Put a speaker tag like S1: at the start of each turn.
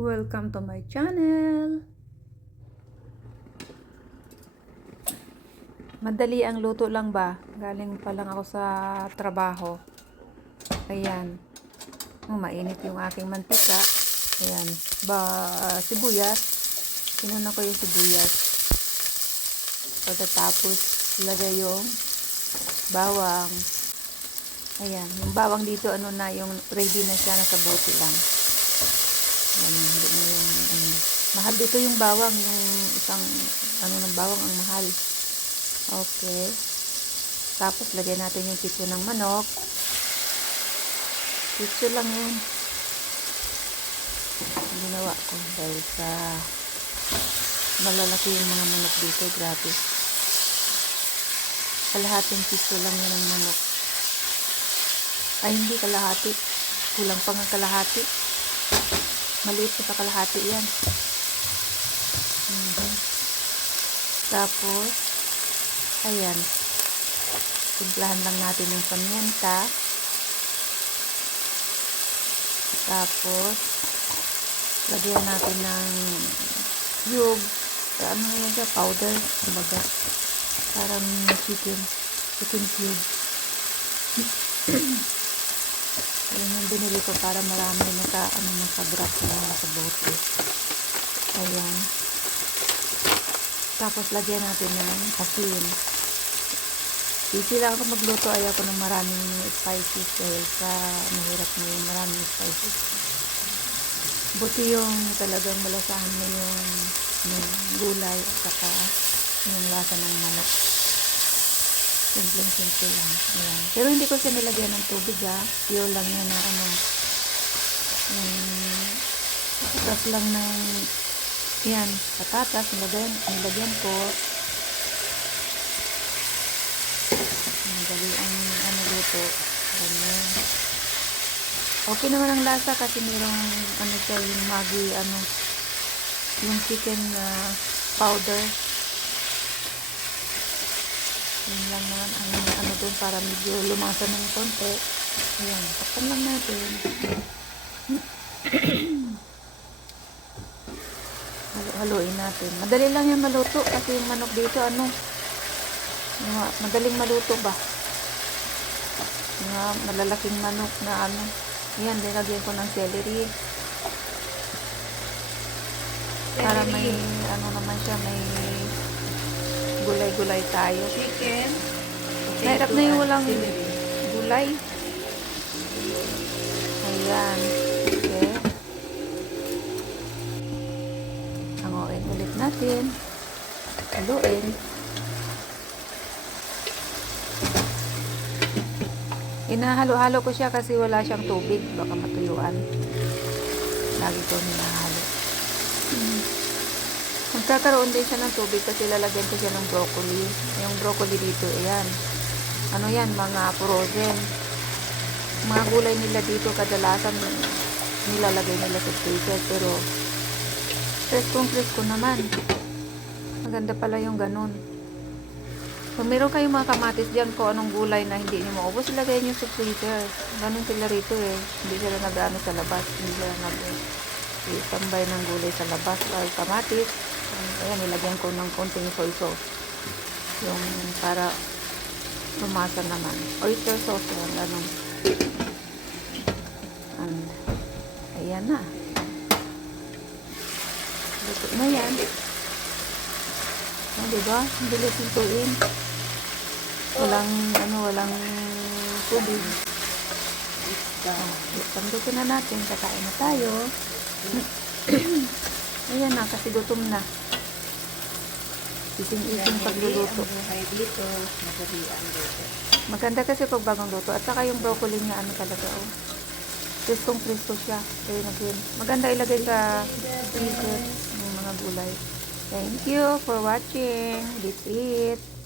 S1: Welcome to my channel. Madali ang luto lang ba? Galing pa lang ako sa trabaho. Ayan. Oh, mainit yung aking mantika. Ayan. Ba, sibuyas. Sinuna ko yung sibuyas. Pagkatapos, lagay yung bawang. Ayan. Yung bawang dito, ano na, yung ready na siya, nasa bote lang. Ayan, hindi na yung, ano. Mahal dito yung bawang, yung isang, ano ng bawang ang mahal. Okay. Tapos, lagay natin yung pitso ng manok. Pitso lang yun. Ang Ginawa ko dahil sa malalaki yung mga manok dito. Grabe. Kalahating piso lang yun ang manok. Ay, hindi kalahati. Kulang pa nga kalahati. Maliit sa kalahati yan. Mhm. Tapos, ayan. Timplahan lang natin yung pamienta. Tapos, lagyan natin ng cube. Ano yan siya? Powder. Kumbaga. Parang chicken. Chicken cube. Ayan yung binili ko para marami naka, ano, naka-grab na sa bote. Ayan. Tapos, lagyan natin ng asin. Easy lang ako magluto. Ayaw ko ng maraming spices dahil sa mahirap na yung maraming spices. Buti yung talagang malasahan mo yung, yung gulay at saka yung lasa ng manok. Simpleng simple lang. Ayan. Pero hindi ko siya nilagyan ng tubig ha. Pure lang yan na ano. Yung tapos lang ng yan, patatas, nilagyan, nilagyan ko. Madali ang ano luto. Ganyan. Okay naman ang lasa kasi mayroong ano siya, yung magi, ano, yung chicken uh, powder. Yun lang naman ang ano doon para medyo lumasa ng konti. Ayan, takpan lang natin. Halo-haloin natin. Madali lang yung maluto kasi yung manok dito ano, mga madaling maluto ba? Mga malalaking manok na ano. Yan, nilagyan ko ng celery. Para may, ano naman siya, may gulay-gulay tayo.
S2: chicken,
S1: Mahirap na yung walang gulay. Ayan. Okay. Hanguin ulit natin. Haluin. Inahalo-halo ko siya kasi wala siyang tubig. Baka matuyuan. Lagi ko hinahalo. Mm. Magkakaroon din siya ng tubig kasi lalagyan ko siya ng broccoli. Yung broccoli dito, ayan. Ano yan, mga frozen. Mga gulay nila dito kadalasan nilalagay nila sa freezer pero preskong presko naman. Maganda pala yung ganun. Kung meron kayong mga kamatis dyan kung anong gulay na hindi nyo maubos, ilagay nyo sa freezer. Ganun sila rito eh. Hindi sila nag-ano sa labas. Hindi sila nag tambay ng gulay sa labas. Or kamatis. Ayan, nilagyan ko ng konting soy sauce. Yung para lumasa naman. Oyster sauce yan, ganun. And, ayan na. Luto na yan. Oh, diba? Ang bilis lutuin. Walang, ano, walang tubig. Oh, Pagluto na natin, kakain na tayo. Ayan na, kasi gutom na. Ising-ising pagluluto.
S2: Ang buhay dito, madali ang luto.
S1: Maganda kasi pag bagong luto. At saka yung broccoli niya, ano talaga, oh. Preskong presko siya. Kaya na yun. Maganda ilagay sa freezer ng mga gulay. Thank you for watching. That's it.